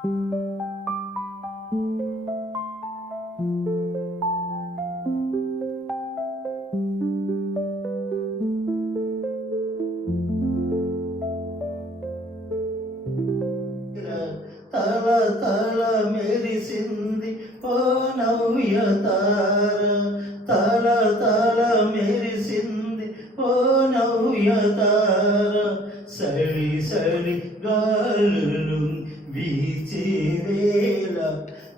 తల తల మెరిసింది ఓ నవ్య తార, తల తల మెరిసింది ఓ నవ్య తార. సరి సరి గాలులు వీచే వేళ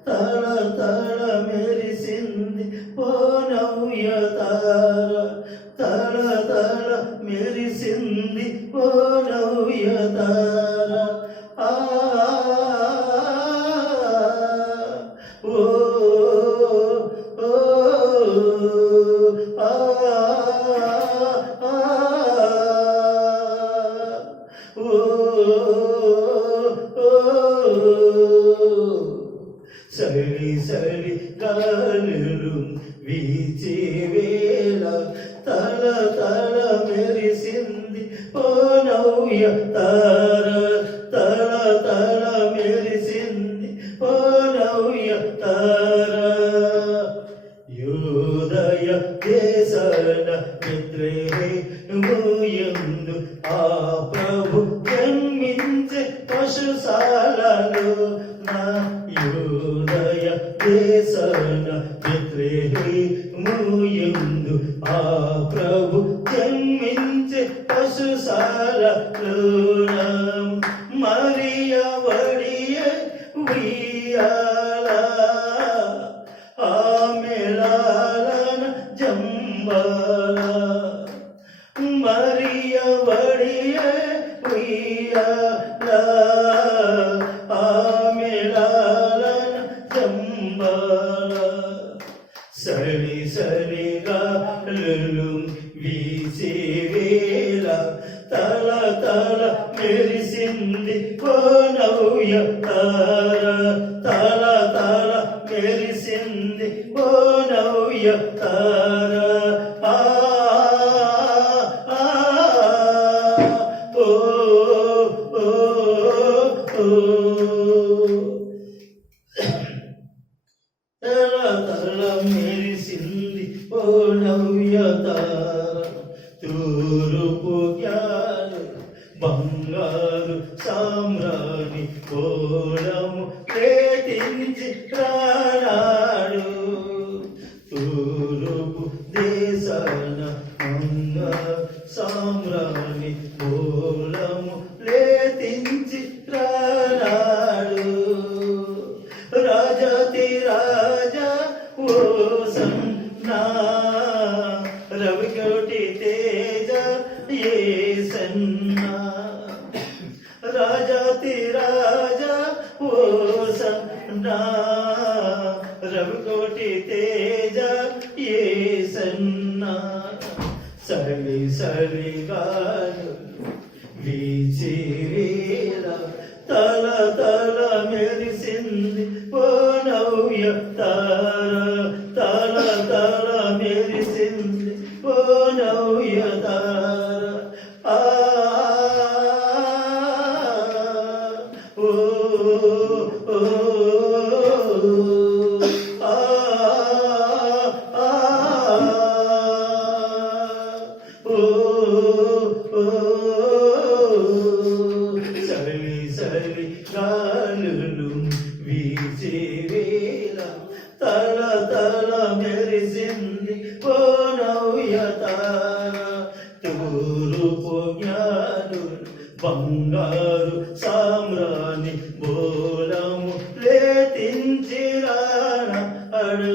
తల తల మెరిసింది ఓ నవ్య తార, తల తల మెరిసింది ఓ నవ్య తార. ఆ ఓ ఓ ఆ ఓ సరి సరి గాలులు వీచే వేళ తల తల మెరిసింది ఓ నవ్య తార, తల తల మెరిసింది ఓ నవ్య తార. యోదయ దేశన నిద్రేముయందు ఆ ప్రభు జన్మించే పశుశాలలో నా. యోదయ దేశన నిద్రేముయందు ఆ ప్రభు జన్మించే పశుశాలలో నా. మరియ వడియ ఉయ్యాల ఆమె లాలన జంబాల. మరియ వడియ ఉయ్యాల ఆమె లాలన జంబాల. సరి సరి గాలులు వీచే వేళ తల తల మెరిసింది ఓ నవ్య తార, తల తల మెరిసింది ఓ నవ్య తార. ఆ ఓ ఓ తల తల మెరిసింది ఓ నవ్య తార. తూరుపు జ్ఞాన బంగారు సామ్రాణి కోలము కేటించి రానాడు. తూరుపు దేశాన బంగారు సామ్రాణి కోలము లేతించి రానాడు. రాజాతి రాజా ఓ సన్నా రవికోటి తేజ యేసన్నా. రాజాతి రాజా ఓ సన్నా రవికోటి తేజ యేసన్నా. సరి సరి గాలులు వీచే వేళ తల తల మెరిసింది ఓ నవ్య తార, తల తల మెరిసింది ఓ నవ్య తార. ఆ ఓ ఓ ఆ ఓ ఓ సరి సరి గాలులు వీచే వేళ తల తల మెరిసింది ఓ నవ్య తార. తూరుపు జ్ఞానులు బంగారు సామ్రాణి బోలము లేతించి రానాడు.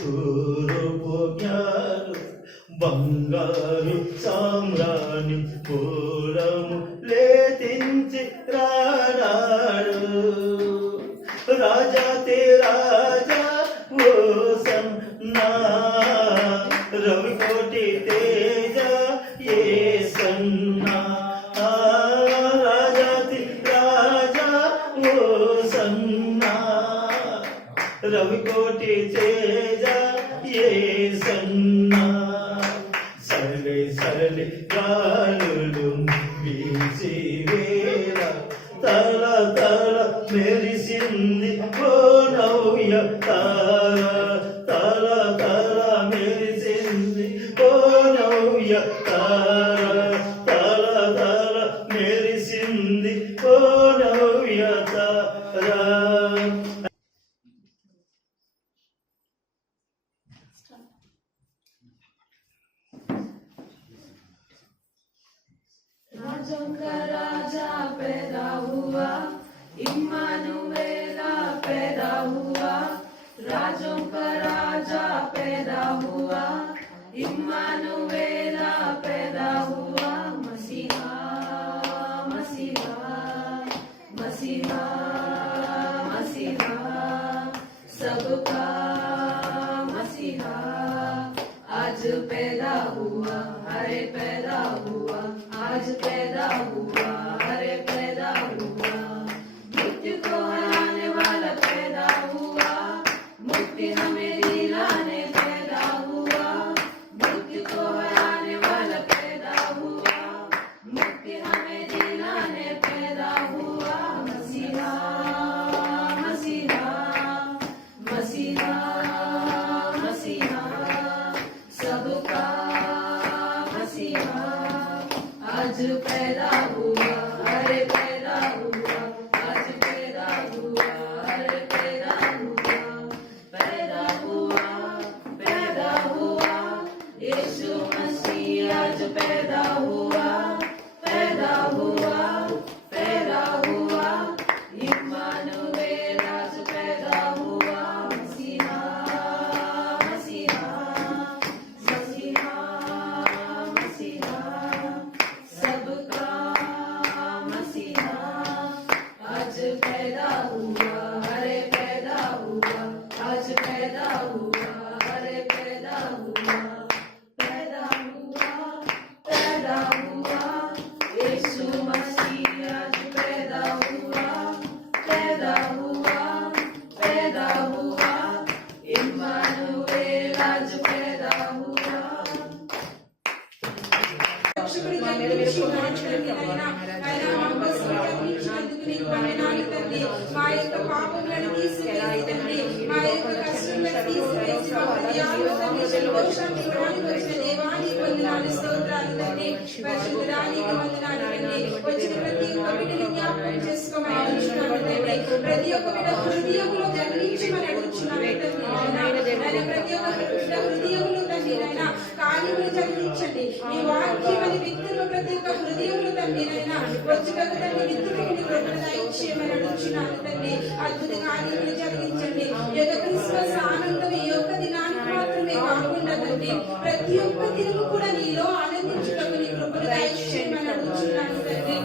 తూరుపు జ్ఞానులు బంగారు సామ్రాణి బోలము లేతించి రానాడు. రాజాతి రాజా ఓ సన్నా రవికోటి తేజ యేసన్నా. రాజాతి రాజా ఓ సన్నా రవికోటి తేజ యేసన్నా. సరి సరి గాలులు వీచే వేళ తల తల మెరిసింది ఓ నవ్య తార తల తల మెరిసింది ఓ నవ్య తార తల తల మెరిసింది ఓ నవ్య తార. राजों का राजा पैदा हुआ, इम्मानुएल पैदा हुआ. राजों का राजा पैदा हुआ, इम्मानुएल पैदा हुआ. मसीहा मसीहा मसीहा मसीहा सबका मसीहा आज पैदा हुआ. अरे पैदा हुआ, आज पैदा हुआ. अरे पैदा हुआ. मुक्ति को हराने वाला पैदा हुआ. मुक्ति हमें दिलाने पैदा हुआ. मुक्ति को हराने वाला पैदा हुआ. मुक्ति हमें दिलाने पैदा हुआ. मसीहा मसीहा मसीहा मसीहा सबका मसीहा आज पैदा हुआ. अरे पैदा हुआ, आज पैदा हुआ. अरे पैदा हुआ, पैदा हुआ, पैदा हुआ. यीशु मसीह आज पैदा हुआ, पैदा हुआ, पैदा हुआ. इम्मानुएल आज पैदा हुआ. मसीहा मसीहा मसीहा मसीहा सबका मसीहा आज पैदा हुआ. अरे पैदा हुआ, आज पैदा हुआ. अरे पैदा हुआ, पैदा हुआ, पैदा हुआ. यीशु मसीह आज पैदा हुआ, पैदा हुआ, पैदा हुआ. इम्मानुएल आज पैदा हुआ. రక్షకుడిగా నిలిచినాడు నాయనా. ఆయన మా కోసం మరణించినందుకు నీకు వందనాలు తండ్రి. మా యొక్క పాపములను తీసివేసి తండ్రి, మా యొక్క కష్టములను తీసివేసి మా హృదయాల్లో తండ్రి సంతోషాన్ని ఇవ్వడానికి వచ్చిన దేవా నీకు వందనాలు, స్తోత్రాలు తండ్రి. పరిశుద్ధుడా నీకు వందనాలు తండ్రి. వచ్చిన ప్రతి ఒక్క బిడ్డని జ్ఞాపకం చేసుకోమని అడుగుతున్నాను తండ్రి. ప్రతి ఒక్క బిడ్డ హృదయములో జన్మించమని అడుగుతున్నాను తండ్రి. ఆయన ప్రతి ఒక్క బిడ్డ హృదయములో తండ్రి నాయన కార్యములు జరిగించండి. మీ వాక్యమని విత్తులు ప్రతి ఒక్క హృదయములు తండ్రి నాయన వచ్చుటకు తండ్రి విత్తుడికి కృపణ దయచేయమని అడుగుతున్నాను తండ్రి. అద్భుత కార్యములు జరిగించండి. ఈ యొక్క క్రిస్మస్ ఆనందం ఈ యొక్క దినానికి మాత్రమే కాకుండా తండ్రి ప్రతి ఒక్క దినము కూడా నీలో ఆనందించుటకు నీ కృపణ దయచేయమని అడుగుతున్నాను తండ్రి.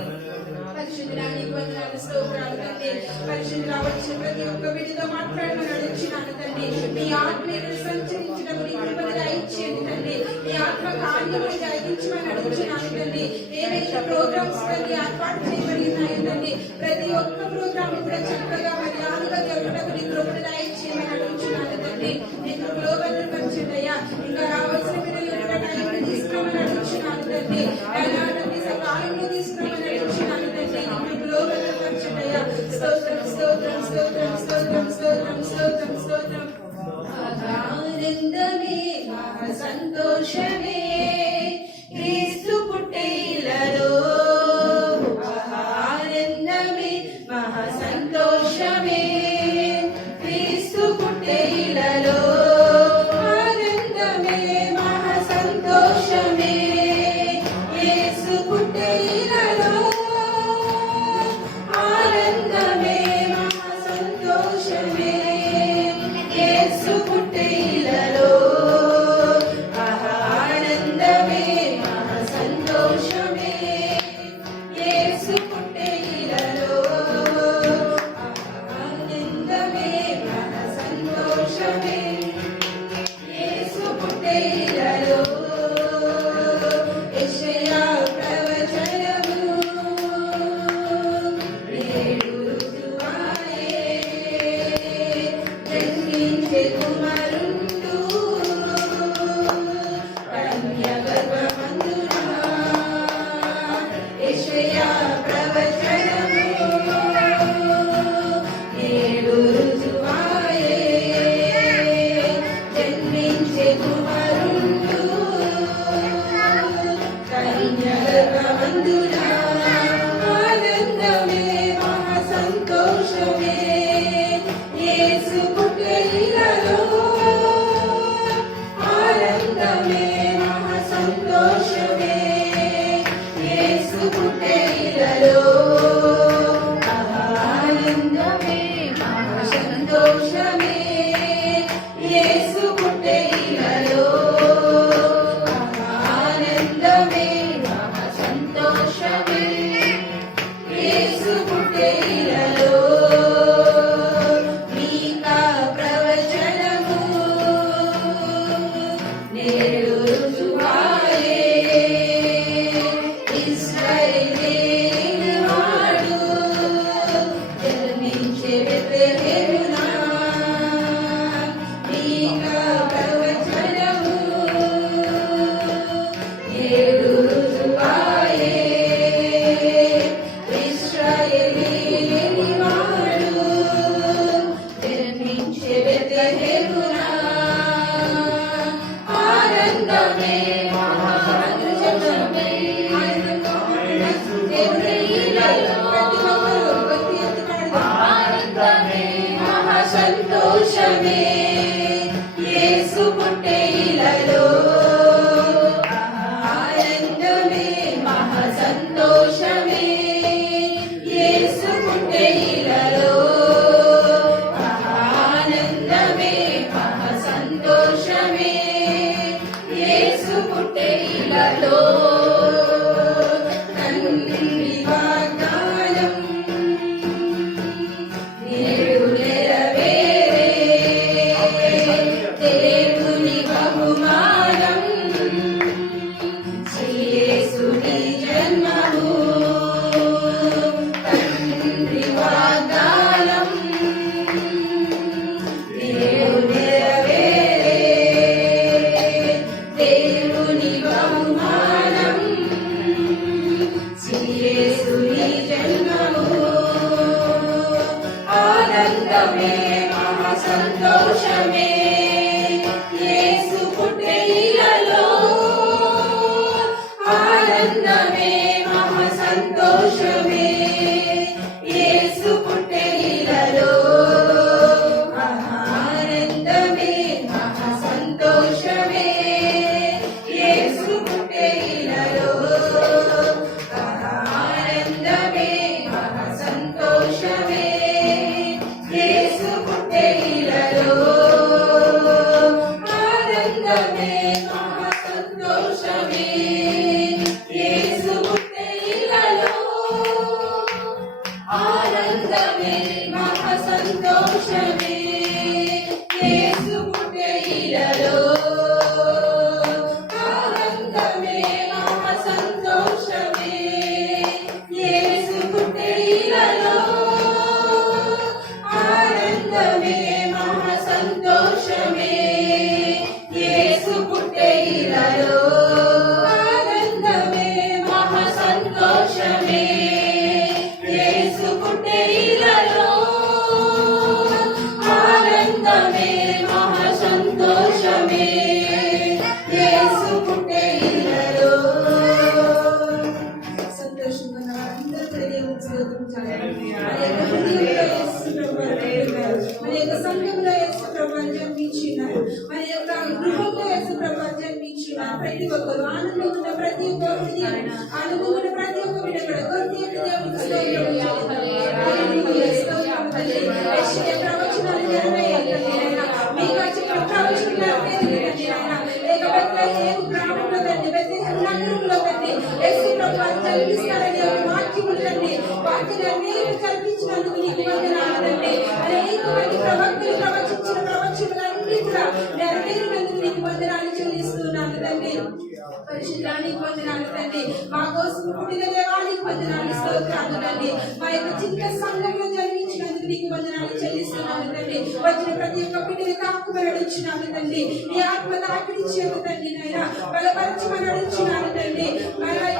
పరిశుద్ధుడానికి వందనాలు, స్తోత్రాలు తండ్రి. పరిశుద్ధులా వచ్చిన ప్రతి ఒక్క బిడ్డతో మాట్లాడమని అడుగుతున్నాను తండ్రి. మీ ఆత్మీయులు సంచరించడం నీ కృపణ దయచేయండి తండ్రి. మీ ఆత్మ కార్యములు జరిగించమని అడుగుతున్నాను తండ్రి. ఏవైతే ప్రోగ్రామ్స్ తండ్రి ఏర్పాటు చేయబడి ఉన్నాయో తండ్రి ప్రతి ఒక్క ప్రోగ్రామ్ కూడా చక్కగా మర్యాదగా జరుగుటకు నీ కృపణ దయచేయమని అడుగుతున్నాను తండ్రి. నీ కృపలో భద్రపరచండి అయ్యా. ఇంకా రావాల్సిన బిడ్డలు కూడా టైంని తీసుకురామని అడుగుతున్నాను తండ్రి. అయినా తండ్రి సకాలంలో తీసుకురామని అడుగుతున్నాను తండ్రి. నీ కృపలో భద్రపరచండి అయ్యా. స్తోత్రం స్తోత్రం స్తోత్రం స్తోత్రం స్తోత్రం స్తోత్రం స్తోత్రం. ఆనందమే మహా సంతోషమే క్రీస్తు పుట్టిలలో. ఆనందమే మహా సంతోషమే క్రీస్తు పుట్టిలలో. ఆనందమే మహా సంతోషమే యేసు పుట్టిలలో. ఆనందమే మహా సంతోషమే యేసు పుట్టిలలో. ఆనందమే మహా సంతోషమే యేసు పుట్టిలలో. ఆనందమే మహా సంతోషమే యేసు పుట్టిలలో. నందున ఆనందమే మహా సంతోషమే యేసు పుట్టే ఇలలో ఆనందమే మహా సంతోషమే యేసు పుట్టే ఇలలో ఆనందమే మహా సంతోషమే యేసు పుట్టే ఇలలో ఆనందమే మహా సంతోషమే యేసు పుట్టే ఇలలో మీకా ప్రవచనము నేడు రుజువాయే ఇశ్రాయేలు వాడు జన్మించే బెత్లెహేమున మీకా ప్రవచనము నేడు రుజువాయే ఇశ్రాయేలు వాడు జన్మించే బెత్లెహేమున ఆనందమే మహా సంతోషమే దేవుని ఇలలో ప్రతి ఒక్కరూ భక్తి ఎత్తి పాడదాం. ఆనందమే మహా సంతోషమే యేసు పుట్టే ఇలలో ఆనందమే మహా సంతోషమే యేసు పుట్టే ఇలలో ఆనందమే మహా సంతోషమే యేసు పుట్టే ఇలలో తండ్రి వాగ్దానం నేడు నెరవేరే దేవుని బహుమానం యేసుని జన్మము తండ్రి వాగ్దానం నేడు నెరవేరే దేవుని బహుమానం యేసుని జన్మము ఆనందమే మహా సంతోషమే యేసు పుట్టే ఇలలో ఆనందమే మహా సంతోషమే యేసు పుట్టే ఇలలో ఆనందమే మహా సంతోషమే యేసు పుట్టే ఇలలో ఆనందమే మహా సంతోషమే యేసు పుట్టే ఇలలో ఆనందమే మహా సంతోషమే యేసు పుట్టే ఇలలో ఆనందమే మహా సంతోషమే యేసు పుట్టే ఇలలో ఆనందమే మహా సంతోషమే యేసు పుట్టే ఇలలో ఆనందమే మహా సంతోషమే యేసు పుట్టే ఇలలో ఆనందమే మహా సంతోషమే యేసు పుట్టే ఇలలో ఆనందమే మహా సంతోషమే యేసు పుట్టే ఇలలో సంతోషంగా ఉన్న వారందరూ కూడా దేవునికి స్తోత్రించాలి. అనేక హృదయంలో యేసు ప్రభువు జన్మించారు. అనేక సంఘంలో యేసు ప్రభువు జన్మించినారు. మన యొక్క గృహంలో యేసు ప్రభువు జన్మించినారు. ప్రతి ఒక్కరు ఆనందం ఉన్న ప్రతి ఒక్క హృదయం ఆనందం ఉన్న ప్రతి ఒక్క బిడ్డ కూడా కొద్ది దేవునికి స్తోత్రం చేయాలి. హల్లెలూయా, స్తోత్రం తండ్రి. యెషయా ప్రవచనాలు నెరవేరాలి నాయనా. మీకా చెప్పిన ప్రవచనాలు నెరవేరాలి నాయనా. లేక బెత్లెహేము గ్రామంలో తండ్రి, బెత్లెహేము నగరంలో తండ్రి యేసు ప్రభువు జన్మిస్తారని ఒక వాక్యములు తండ్రి వాక్యాన్ని కల్పించినందుకు నీకు వందనాలు తండ్రి. అనేక మంది ప్రవక్తలు ప్రవచించిన ప్రవచనాలన్నీ కూడా నెరవేరినందుకు నీకు వందనాలు చెల్లిస్తున్నాను తండ్రి. పరిశుద్ధానికి వందనాలు తండ్రి. మా కోసం పుట్టిన దేవానికి వందనాలు, స్తోత్రాలు తండ్రి. మా యొక్క చిన్న సంఘంలో జన్మించినందుకు నీకు వందనాలు చెల్లిస్తున్నాను తండ్రి. వచ్చిన ప్రతి ఒక్క బిడ్డని తాకుమని అడుగుచున్నాను తండ్రి. నీ ఆత్మ తాకిడిచ్చేది తండ్రి నాయన బలపరచమని అడుగుచున్నాను తండ్రి.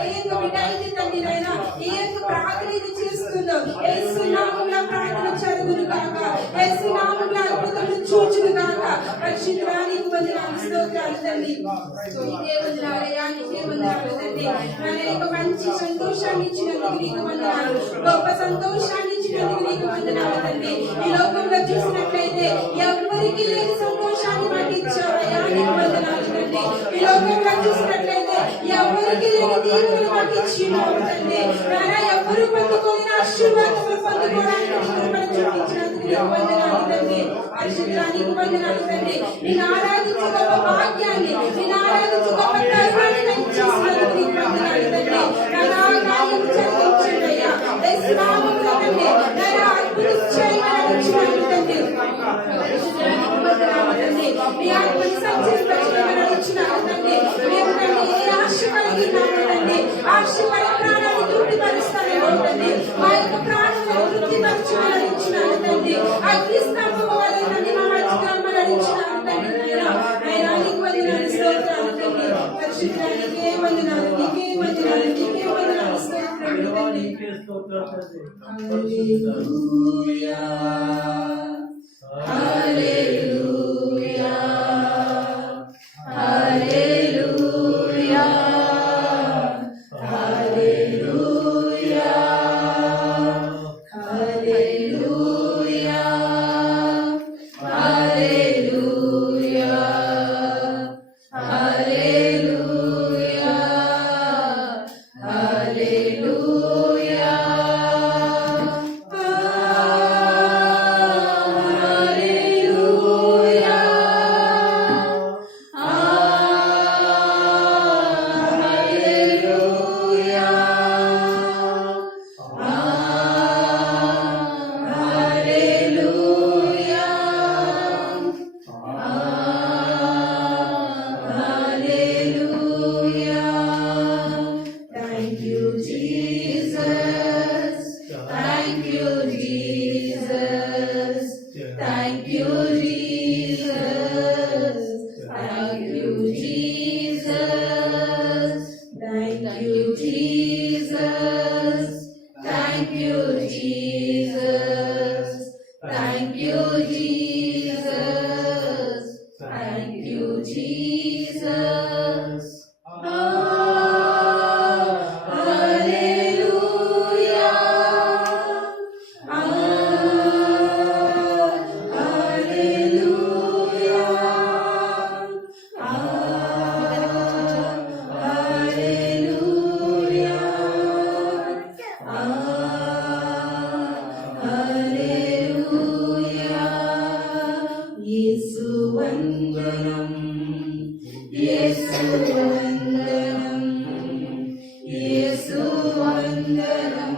ఏ యొక్క బిడ్డ అయితే తండ్రి నాయన ఏ యొక్క ప్రార్థన ఇది చేస్తుందో యేసు నామములో ప్రార్థన జరుగును గాక. యేసు నామములో అద్భుతములు చూచును గాక. పరిశుద్ధానికి వందనాలు, స్తోత్రాలు తండ్రి. నీకే వందనాలు, నీకే వందనాలు తండ్రి. నాయన యొక్క మంచి సంతోషాన్ని ఇచ్చినందుకు నీకు వందనాలు, గొప్ప సంతోషాన్ని ఇచ్చినందుకు నీకు వందనాలు తండ్రి. ఈ లోకంలో చూసినట్లయితే ఎవరికి లేని సంతోషాన్ని మాకు ఇచ్చావయ్యా, నీకు వందనాలు తండ్రి. ఈ లోకంలో చూసినట్లయితే ఎవరికి లేని దీవెనలు మాకు ఇచ్చినావు తండ్రి. నాయన ఎవరు పొందుకోలేని ఆశీర్వాదములు పొందుకోవడానికి నీ కృపను చూపించినందుకు నీకు వందనాలు తండ్రి. పరిశుద్ధుడా నీకు వందనాలు తండ్రి. నిన్ను ఆరాధించే గొప్ప భాగ్యాన్ని, నిన్ను ఆరాధించే గొప్ప కర్మాన్ని నాకు చేసినందుకు నీకు వందనాలు తండ్రి. నాయన ఆగాయము చెల్లించండి అయ్యా, యేసు నామములో తండ్రి. నాయన అద్భుత చేయమని ఇచ్చినావు తండ్రి. పరిశుద్ధుడా నీకు వందనాలు తండ్రి. నీ ఆత్మని సంచరింపచేయమని ఇచ్చినావు తండ్రి. మేము తండ్రి ఏ ఆశ కలిగి ఉన్నాము తండ్రి, ఆశపడ ప్రాణాన్ని తృప్తిపరుస్తానేమో తండ్రి. మా యొక్క ప్రాణాలను తృప్తిపరచమని ఇచ్చినావు తండ్రి. అగ్ని స్తంభము వలె తండ్రి మా మధ్యలో ఇచ్చినావు తండ్రి. నాయనా నీకు వందనాలు, స్తోత్రాలు తండ్రి. పరిశుద్ధుడా నీకే వందనాలు, నీకే వందనాలు, నీకే వందనాలు, స్తోత్రాలు తండ్రి. హల్లెలూయా, హల్లెలూయా, హల్లెలూయా, హల్లెలూయా, హల్లెలూయా, హల్లెలూయా, హల్లెలూయా, హల్లెలూయా. Thank you, Jesus. Thank you, Jesus. Thank you, Jesus. Thank you, Jesus. Thank you, Jesus. Thank you, Jesus. Thank you, Jesus. Thank you, Jesus. Hallelujah. Hallelujah. Hallelujah. Hallelujah. యేసు వందనం, యేసు వందనం, యేసు వందనం,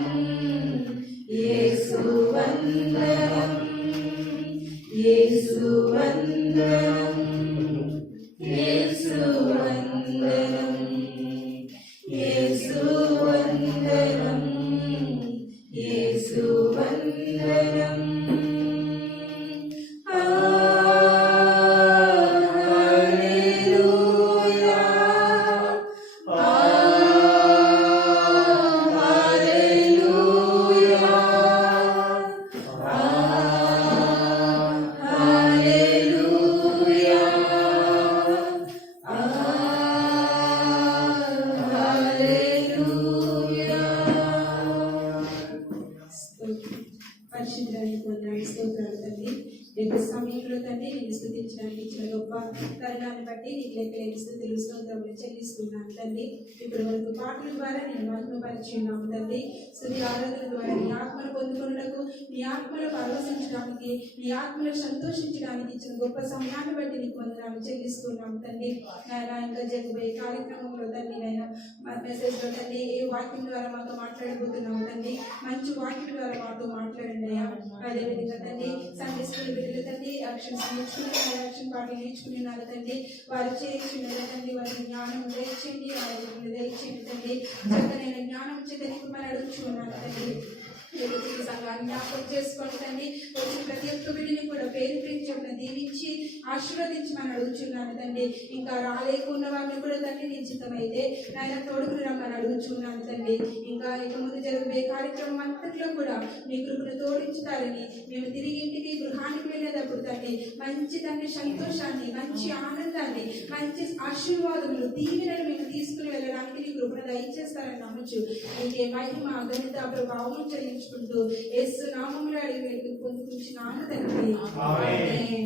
యేసు వందనం, యేసు వందనం, యేసు వందనం, యేసు వందనం, యేసు వందనం. పరిశుద్ధానికి వందనాలు, స్తోత్రాలు తండ్రి. రేపు సమయంలో తండ్రి నేను స్తుతించడానికి ఇచ్చిన గొప్ప తరుణాన్ని బట్టి నీకు లెక్కలేని స్థుతులు, స్తోత్రములు చెల్లిస్తున్నాను తండ్రి. ఇప్పటి వరకు పాటల ద్వారా నేను మహిమపరిచున్నాము తండ్రి. స్తుతి ఆరాధన ద్వారా నీ ఆత్మను పొందుకున్నకు, నీ ఆత్మను పరవశించడానికి, నీ ఆత్మను సంతోషించడానికి ఇచ్చిన గొప్ప సమయాన్ని బట్టి నీకు వందనాలు చెల్లిస్తున్నాము తండ్రి. నాయన ఇంకా జరగబోయే కార్యక్రమంలో తండ్రి నాయన మెసేజ్లో తండ్రి ఏ వాక్యం ద్వారా మాతో మాట్లాడబోతున్నాము తండ్రి. మంచి వాక్యం ద్వారా మాతో మాట్లాడండి అయ్యా. అదేవిధంగా తండ్రి సండే స్కూల్ బిడ్డలు తండ్రి యాక్షన్స్ నేర్చుకుని యాక్షన్ పాటలు నేర్చుకున్నారు తండ్రి. వారు చేయించున్నారు తండ్రి. వారికి జ్ఞానం దయచేయండి, వారి దయచేయండి తండ్రి. చక్కనైన జ్ఞానం చేత నీకు మనం అడుగుచున్నాను తండ్రి. సంఘాన్ని జ్ఞాపకం చేసుకోండి తండ్రి. వచ్చిన ప్రతి ఒక్క బిడ్డని కూడా పేరు ప్రేమ దీవించి ఆశీర్వదించమని అడుగుచున్నాను తండ్రి. ఇంకా రాలేకున్న వారిని కూడా తండ్రి నిశ్చితమైతే నాయన తోడుకుని రమ్మని అడుగుచున్నాను తండ్రి. ఇంకా ఇక ముందు జరగబోయే కార్యక్రమం అంతట్లో కూడా మీ కృపను తోడించుతారని, మేము తిరిగి ఇంటికి గృహానికి వెళ్ళేటప్పుడు తండ్రి మంచి తండ్రి సంతోషాన్ని, మంచి ఆనందాన్ని, మంచి ఆశీర్వాదములు, దీవెనలు మేము తీసుకుని వెళ్ళడానికి నీ కృపను కృపను దయచేస్తారని నమ్మచ్చు. నీకే మహిమ ఘనత ప్రభావం చెల్లించుకుంటూ యేసు నామములో అడిగి వేడుకు పొందుకుంటున్నాను తండ్రి. ఆమేన్.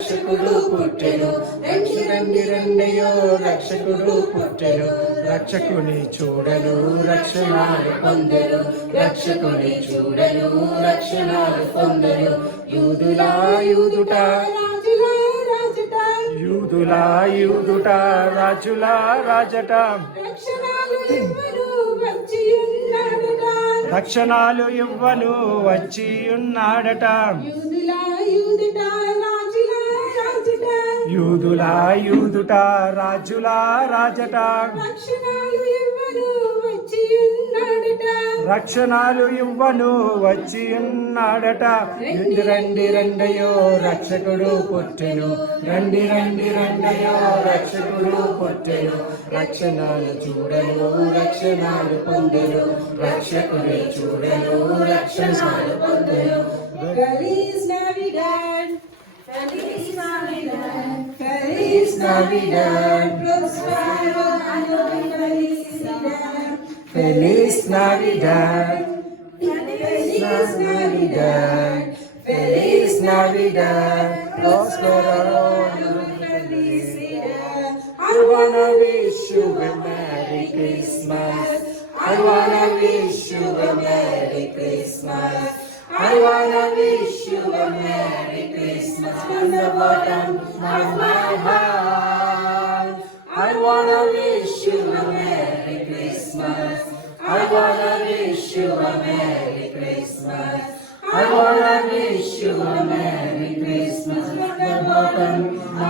రక్షకుడు పుట్టెను, రండి రండి రండయో రక్షకుడు పుట్టెను. రక్షకుని చూడను రక్షణాలు పొందెను, రక్షకుని చూడను రక్షణాలు పొందెను. యూదులా యూదుట రాజులా రాజుట యూదులా యూదుట రాజులా రాజట రక్షణాలు ఇవ్వను వచ్చి ఉన్నాడట. రక్షణాలు ఇవ్వను వచ్చి ఉన్నాడట. యూదులా యూదుట రాజులా రాజుట యూదులా యూదుట రాజులా రాజట రక్షణాలు ఇవ్వను వచ్చి ఉన్నాడట. రక్షణాలు ఇవ్వను వచ్చి ఉన్నాడట. రండి రండి రండయో రక్షకుడు పుట్టెను, రండి రండి రండయో రక్షకుడు పుట్టెను. రక్షణాలు చూడను రక్షణాలు పొందెను, రక్షకుని చూడను రక్షణాలు పొందెను. Feliz Navidad, Feliz Navidad, Feliz Navidad, Prospero año y felicidad. Feliz Navidad, Feliz Navidad, Feliz Navidad, Prospero felicidad. I wanna wish you a Merry Christmas. I wanna wish you a Merry Christmas. I wanna wish you a Merry Christmas from the bottom of my heart. I wanna wish you a Merry Christmas. I wanna wish you a Merry Christmas. I wanna wish you a Merry Christmas from the bottom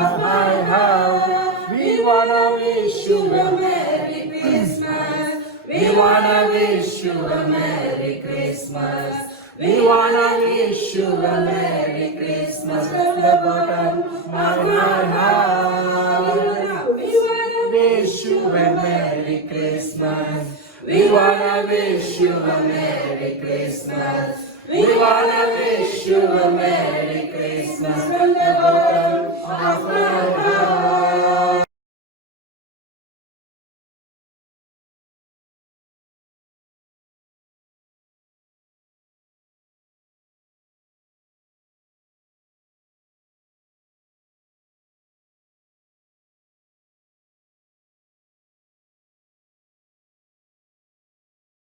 of my heart. We wanna wish you a Merry Christmas. We wanna wish you a Merry Christmas. We wanna wish you a Merry Christmas from the bottom of my heart. We wanna wish you a Merry Christmas. We wanna wish you a Merry Christmas. We wanna wish you a Merry Christmas from the bottom of our heart.